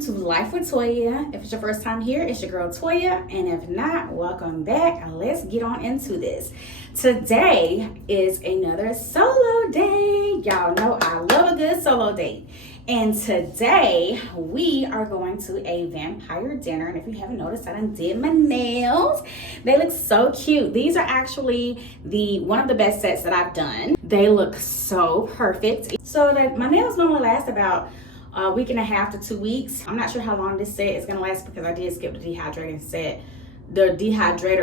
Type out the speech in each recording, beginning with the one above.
welcome to Life with Toya. If it's your first time here, it's your girl Toya, and if not, welcome back. Let's get on into this. Today is another solo day. Y'all know I love a good solo date. And today we are going to a vampire dinner. And if you haven't noticed, I done did my nails. They look so cute. These are actually one of the best sets that I've done. They look so perfect. So that my nails normally last about a week and a half to 2 weeks. I'm not sure how long this set is gonna last because I did skip the dehydrating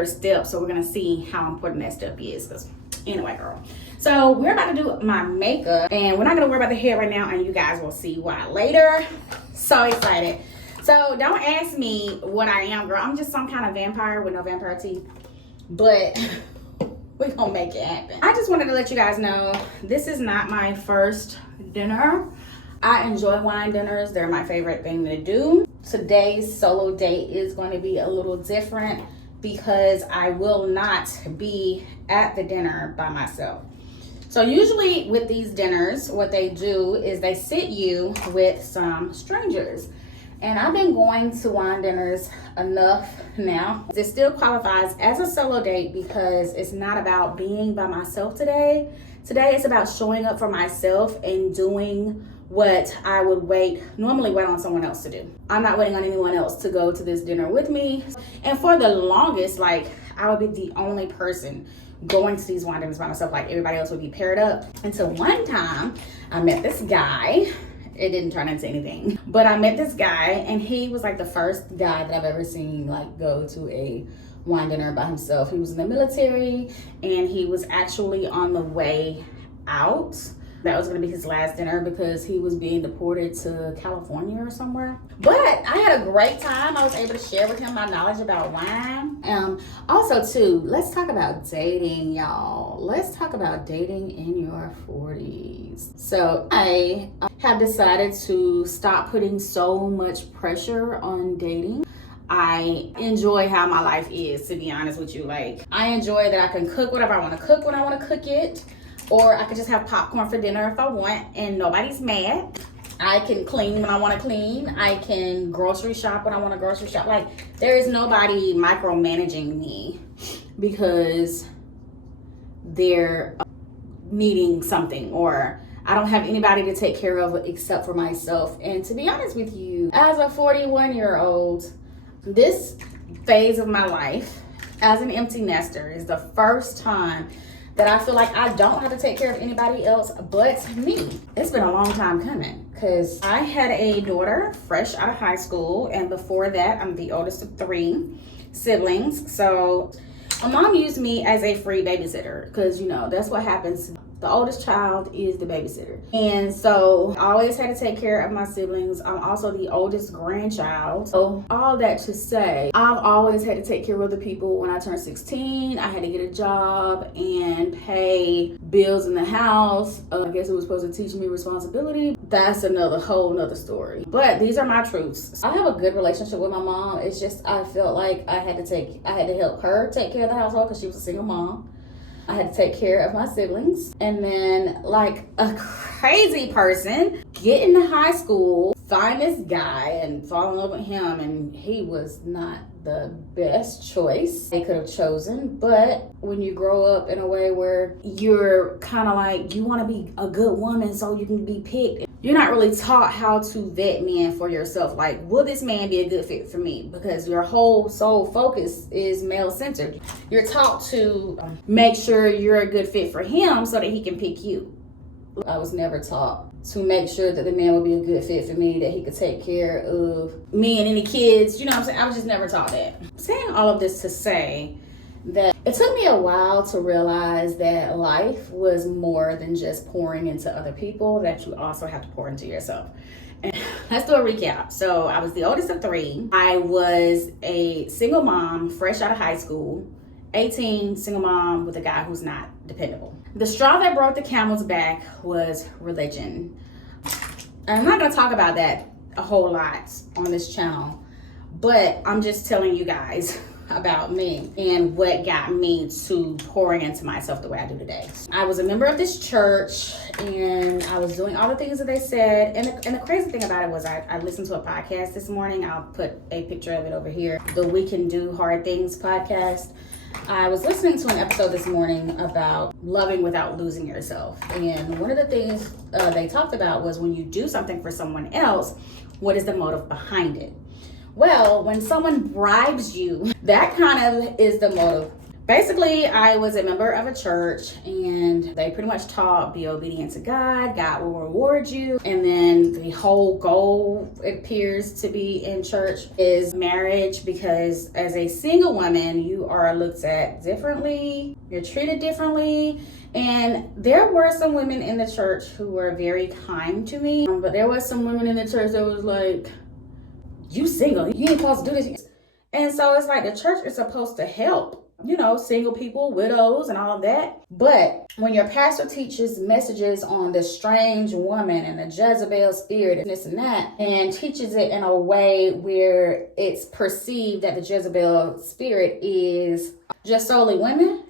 step. So we're gonna see how important that step is. Because anyway, girl. So we're about to do my makeup, and we're not gonna worry about the hair right now, and you guys will see why later. So excited. So don't ask me what I am, girl. I'm just some kind of vampire with no vampire teeth, but we're gonna make it happen. I just wanted to let you guys know this is not my first dinner. I enjoy wine dinners. They're my favorite thing to do. Today's solo date is going to be a little different because I will not be at the dinner by myself. So usually with these dinners, what they do is they sit you with some strangers. And I've been going to wine dinners enough now. This still qualifies as a solo date because it's not about being by myself today. Today it's about showing up for myself and doing what I would normally wait on someone else to do. I'm not waiting on anyone else to go to this dinner with me. And for the longest, I would be the only person going to these wine dinners by myself. Everybody else would be paired up. Until one time I met this guy. It didn't turn into anything, but I met this guy, and he was the first guy that I've ever seen go to a wine dinner by himself. He was in the military, and he was actually on the way out. That was going to be his last dinner because he was being deported to California or somewhere. But I had a great time. I was able to share with him my knowledge about wine. Also, too, let's talk about dating, y'all. Let's talk about dating in your 40s. So I have decided to stop putting so much pressure on dating. I enjoy how my life is, to be honest with you. I enjoy that I can cook whatever I want to cook when I want to cook it. Or I could just have popcorn for dinner if I want and nobody's mad. I can clean when I want to clean. I can grocery shop when I want to grocery shop. There is nobody micromanaging me because they're needing something, or I don't have anybody to take care of except for myself. And to be honest with you, as a 41-year-old, this phase of my life as an empty nester is the first time that I feel like I don't have to take care of anybody else but me. It's been a long time coming because I had a daughter fresh out of high school, and before that, I'm the oldest of 3 siblings. So my mom used me as a free babysitter because, that's what happens. The oldest child is the babysitter. And so I always had to take care of my siblings. I'm also the oldest grandchild. So all that to say, I've always had to take care of other people. When I turned 16, I had to get a job and pay bills in the house. I guess it was supposed to teach me responsibility. That's whole nother story. But these are my truths. I have a good relationship with my mom. It's just I felt like I had to help her take care of the household because she was a single mom. I had to take care of my siblings. And then, a crazy person, get into high school, find this guy and fall in love with him. And he was not the best choice they could have chosen. But when you grow up in a way where you're kind of you want to be a good woman so you can be picked, you're not really taught how to vet men for yourself. Will this man be a good fit for me? Because your whole sole focus is male-centered. You're taught to make sure you're a good fit for him so that he can pick you. I was never taught to make sure that the man would be a good fit for me, that he could take care of me and any kids. You know what I'm saying? I was just never taught that. I'm saying all of this to say that it took me a while to realize that life was more than just pouring into other people, that you also have to pour into yourself. And let's do a recap. So I was the oldest of 3. I was a single mom, fresh out of high school, 18, single mom with a guy who's not dependable. The straw that broke the camel's back was religion. And I'm not going to talk about that a whole lot on this channel, but I'm just telling you guys about me and what got me to pouring into myself the way I do today. I was a member of this church and I was doing all the things that they said. And the crazy thing about it was I listened to a podcast this morning. I'll put a picture of it over here. The We Can Do Hard Things podcast. I was listening to an episode this morning about loving without losing yourself. And one of the things they talked about was when you do something for someone else, what is the motive behind it? Well, when someone bribes you, that kind of is the motive. Basically, I was a member of a church and they pretty much taught be obedient to God, God will reward you. And then the whole goal, it appears to be in church, is marriage, because as a single woman, you are looked at differently, you're treated differently. And there were some women in the church who were very kind to me, but there was some women in the church that was like, you single, you ain't supposed to do this. And so it's like the church is supposed to help, you know, single people, widows, and all of that. But when your pastor teaches messages on the strange woman and the Jezebel spirit and this and that, and teaches it in a way where it's perceived that the Jezebel spirit is just solely women,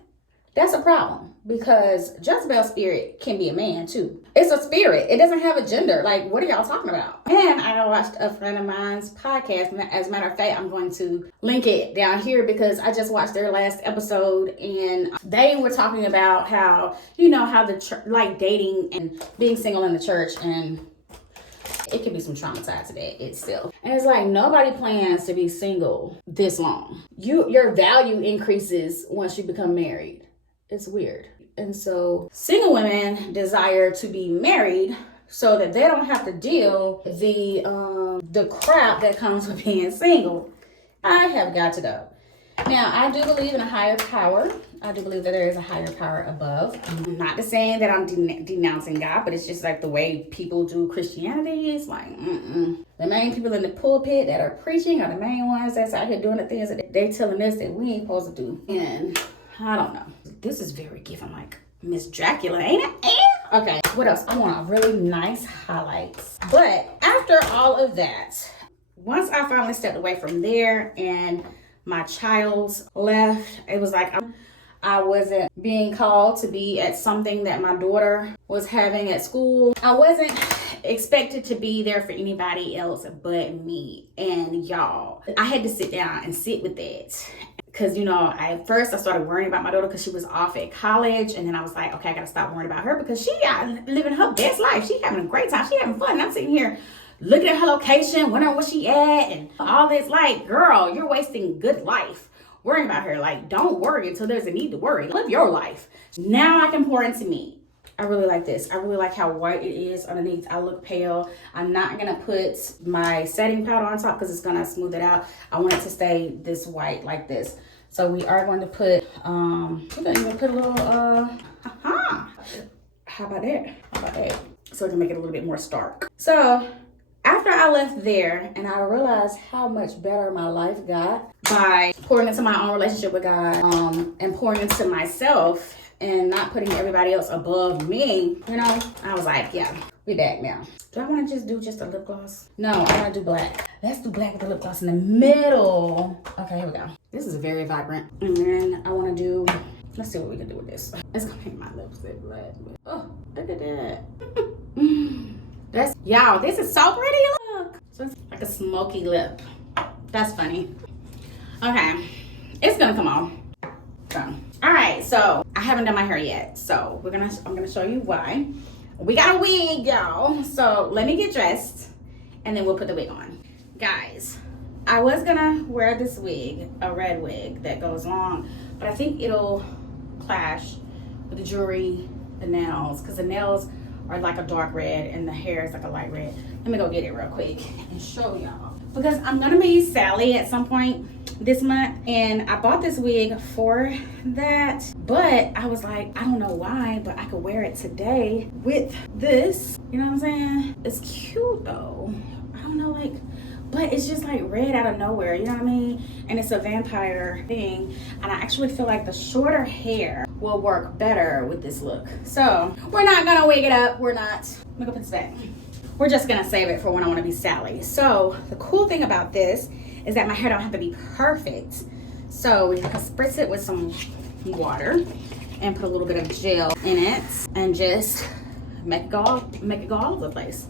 that's a problem, because Jezebel spirit can be a man too. It's a spirit. It doesn't have a gender. Like, what are y'all talking about? And I watched a friend of mine's podcast. As a matter of fact, I'm going to link it down here because I just watched their last episode and they were talking about how, you know, how the like dating and being single in the church, and it can be some traumatized to that itself. And it's like, nobody plans to be single this long. Your value increases once you become married. It's weird. And so single women desire to be married so that they don't have to deal with the crap that comes with being single. I have got to go. Now, I do believe in a higher power. I do believe that there is a higher power above. I'm not saying that I'm denouncing God, but it's just like the way people do Christianity. It's like, The main people in the pulpit that are preaching are the main ones that's out here doing the things that they telling us that we ain't supposed to do. And I don't know. This is very given like Miss Dracula, ain't it? Okay, what else? I want a really nice highlights. But after all of that, once I finally stepped away from there and my child's left, it was like I wasn't being called to be at something that my daughter was having at school. I wasn't expected to be there for anybody else but me and y'all. I had to sit down and sit with that. Because, you know, at first I started worrying about my daughter because she was off at college. And then I was like, okay, I got to stop worrying about her because she got living her best life. She having a great time. She having fun. And I'm sitting here looking at her location, wondering where she at and all this. Like, girl, you're wasting good life worrying about her. Like, don't worry until there's a need to worry. Live your life. Now I can pour into me. I really like this. I really like how white it is underneath. I look pale. I'm not going to put my setting powder on top because it's going to smooth it out. I want it to stay this white like this. So we are going to put, we're going to even put a little, how about that? So it can make it a little bit more stark. So after I left there and I realized how much better my life got by pouring into my own relationship with God, and pouring into myself, and not putting everybody else above me, you know, I was like, yeah, we back now. Do I want to just do just a lip gloss? No, I want to do black. Let's do black with the lip gloss in the middle. Okay, here we go. This is very vibrant. And then I want to do, let's see what we can do with this. It's going to make my lipstick black. Oh, look at that. That's, y'all, this is so pretty. Look. So it's like a smoky lip. That's funny. Okay, it's going to come on. So. All right, so I haven't done my hair yet, so I'm gonna show you why. We got a wig, y'all. So let me get dressed, and then we'll put the wig on. Guys, I was gonna wear this wig, a red wig that goes long, but I think it'll clash with the jewelry, the nails, because the nails are like a dark red and the hair is like a light red. Let me go get it real quick and show y'all. Because I'm gonna be Sally at some point this month, and I bought this wig for that, but I was like, I don't know why, but I could wear it today with this, you know what I'm saying? It's cute though. I don't know, like, but it's just like red out of nowhere, you know what I mean? And it's a vampire thing, and I actually feel like the shorter hair will work better with this look. So we're not gonna wig it up. We're not. Let me go put this back. We're just gonna save it for when I want to be Sally. So the cool thing about this is that my hair don't have to be perfect So we spritz it with some water and put a little bit of gel in it and just make it go all over the place.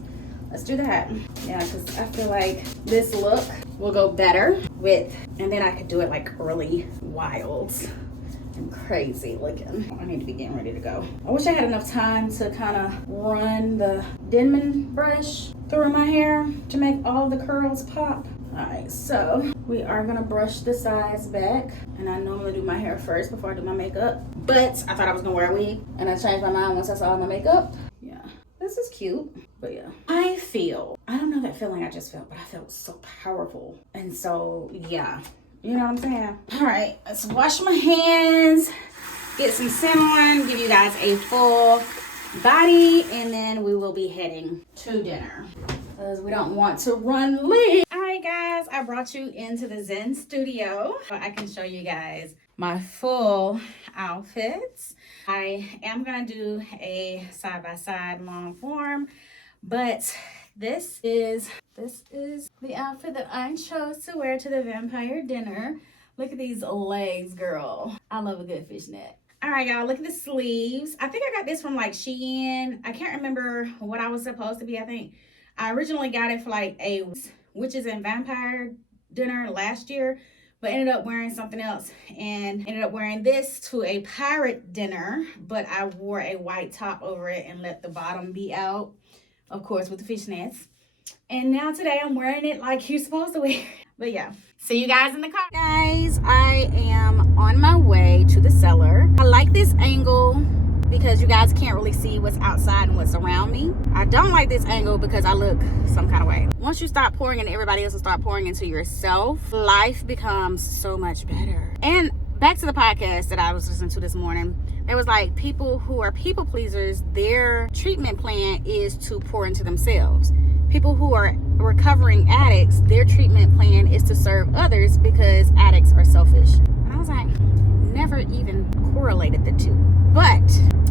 Let's do that. Yeah, because I feel like this look will go better with, and then I could do it like really wild and crazy looking. I need to be getting ready to go. I wish I had enough time to kind of run the Denman brush through my hair to make all the curls pop. All right, so we are gonna brush the sides back, and I normally do my hair first before I do my makeup, but I thought I was gonna wear a wig, and I changed my mind once I saw my makeup. Yeah, this is cute, but yeah. I don't know that feeling I just felt, but I felt so powerful, and so yeah, you know what I'm saying? All right, let's wash my hands, get some cinnamon, give you guys a full body, and then we will be heading to dinner because we don't want to run late. All right, guys, I brought you into the Zen studio. I can show you guys my full outfits. I am gonna do a side-by-side long form, but this is the outfit that I chose to wear to the vampire dinner. Look at these legs, girl. I love a good fishnet. All right, y'all, look at the sleeves. I think I got this from like Shein. I can't remember what I was supposed to be. I think I originally got it for like a witches and vampire dinner last year, but ended up wearing something else and ended up wearing this to a pirate dinner, but I wore a white top over it and let the bottom be out, of course, with the fishnets. And now today I'm wearing it like you're supposed to wear. But yeah, see you guys in the car. Guys, I am on my way to the cellar. I like this angle because you guys can't really see what's outside and what's around me. I don't like this angle because I look some kind of way. Once you stop pouring into everybody else and start pouring into yourself, life becomes so much better. And back to the podcast that I was listening to this morning, there was like people who are people pleasers, their treatment plan is to pour into themselves. People who are recovering addicts, their treatment plan is to serve others because addicts are selfish. And I was like, never even correlated the two. But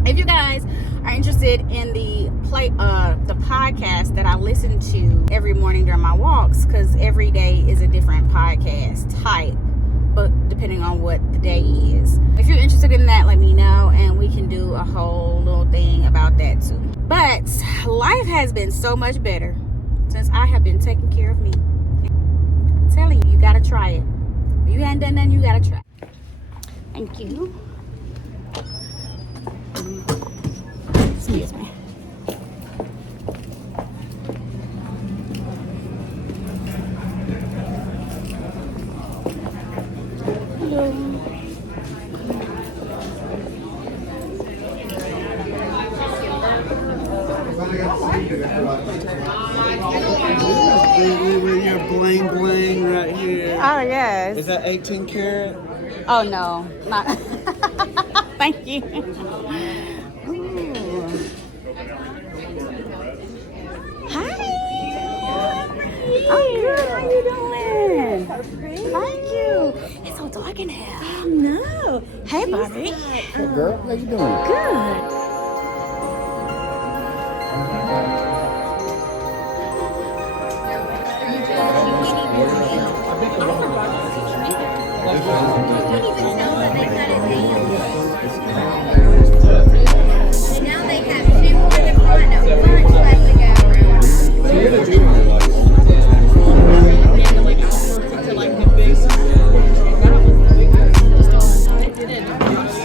if you guys are interested in the podcast that I listen to every morning during my walks, because every day is a different podcast type, but depending on what the day is. If you're interested in that, let me know, and we can do a whole little thing about that too. But life has been so much better since I have been taking care of me. I'm telling you, you gotta try it. If you hadn't done nothing, you gotta try. Thank you. Excuse me. Hello. With your bling bling right here. Oh, yes. Is that 18 karat? Oh, no. Not. Thank you. Ooh. Hi. I'm good. How you doing? Thank you. It's so dark in here. I know. Hey, Bobby. Hey, girl. How you doing? Good. Now they have two more to find a bunch left to go around. They showed up and showed out. It said today I went over to Jen's.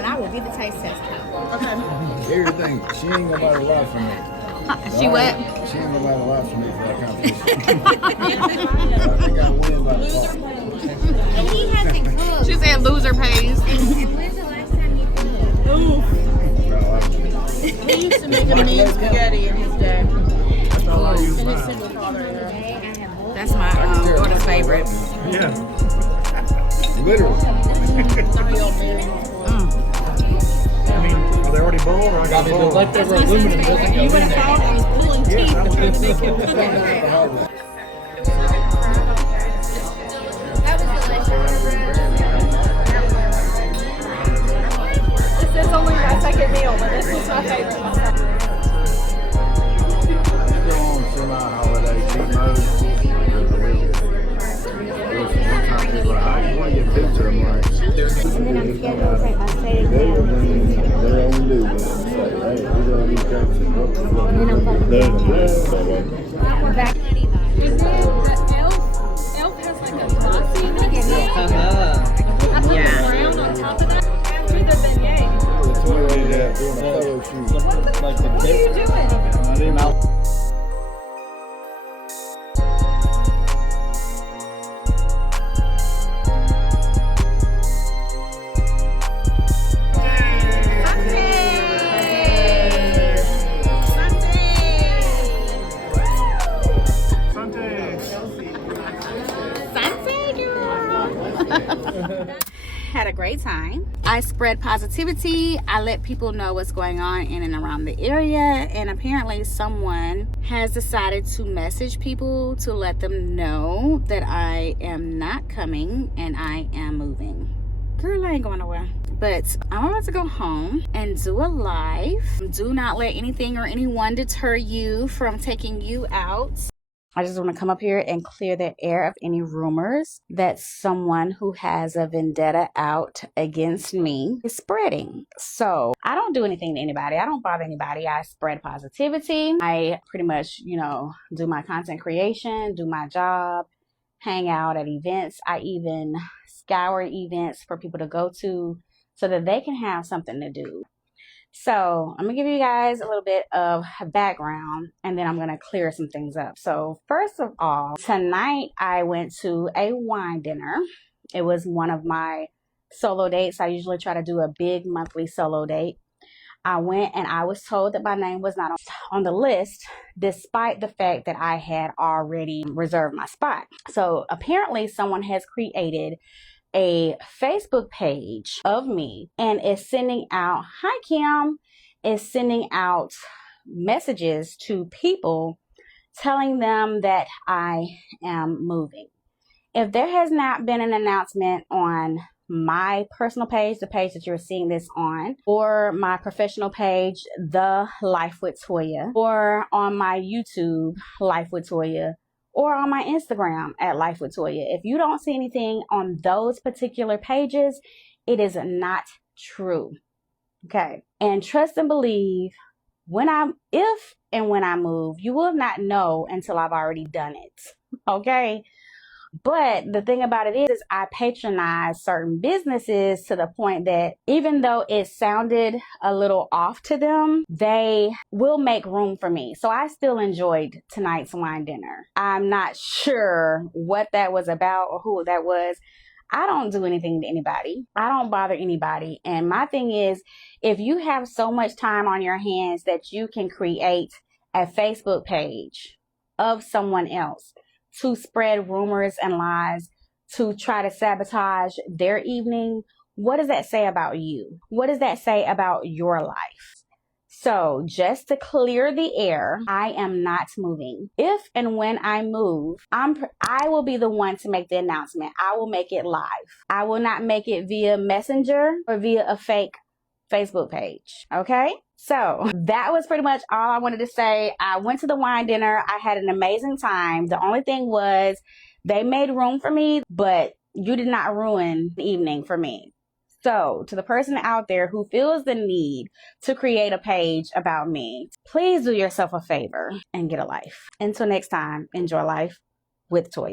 and I will get the taste test out. Okay. Everything. She ain't gonna matter a lot for me. She what? She ain't gonna matter a lot for me for that competition. I think I win by And he hasn't cooked. She said loser pays. When's the last time you cooked? He used to make a mean spaghetti in his day. That's all I use In his mine. single father era. That's my daughter's favorite. Yeah. Literally. I mean, are they already boiled or I got boiled? Leftover aluminum doesn't go in there. I was pulling teeth. That was delicious. This is only my second meal, but this was my favorite. Go on semi-holiday cheat mode. One time people are like, I just want to get pizza. I'm like, And then I'm scheduled to take my state exam. they only do that. Say, hey, we're going to be crazy. And then I'm fucking back. Elf has like a glossy nugget. I put the brown on top of that after the beignet. Doing a photo shoot. What are you doing? Had a great time. I spread positivity. I let people know what's going on in and around the area, and apparently someone has decided to message people to let them know that I am not coming and I am moving. Girl, I ain't going nowhere. But I'm about to go home and do a live. Do not let anything or anyone deter you from taking you out. I just want to come up here and clear the air of any rumors that someone who has a vendetta out against me is spreading. So I don't do anything to anybody. I don't bother anybody. I spread positivity. I pretty much, do my content creation, do my job, hang out at events. I even scour events for people to go to so that they can have something to do. So I'm gonna give you guys a little bit of background and then I'm gonna clear some things up. So first of all, tonight I went to a wine dinner. It was one of my solo dates. I usually try to do a big monthly solo date. I went and I was told that my name was not on the list, despite the fact that I had already reserved my spot. So apparently someone has created a Facebook page of me and is sending out, hi Kim, is sending out messages to people telling them that I am moving. If there has not been an announcement on my personal page, the page that you're seeing this on, or my professional page, The Life with Toya, or on my YouTube, Life with Toya, or on my Instagram at LyfeWithToya. If you don't see anything on those particular pages, it is not true. Okay. And trust and believe, if and when I move, you will not know until I've already done it. Okay. But the thing about it is I patronize certain businesses to the point that even though it sounded a little off to them, they will make room for me. So I still enjoyed tonight's wine dinner. I'm not sure what that was about or who that was. I don't do anything to anybody. I don't bother anybody. And my thing is, if you have so much time on your hands that you can create a Facebook page of someone else to spread rumors and lies, to try to sabotage their evening, what does that say about you? What does that say about your life? So just to clear the air, I am not moving. If and when I move, I will be the one to make the announcement. I will make it live. I will not make it via Messenger or via a fake Facebook page. Okay? So that was pretty much all I wanted to say. I went to the wine dinner. I had an amazing time. The only thing was they made room for me, but you did not ruin the evening for me. So to the person out there who feels the need to create a page about me, please do yourself a favor and get a life. Until next time, enjoy life with Toya.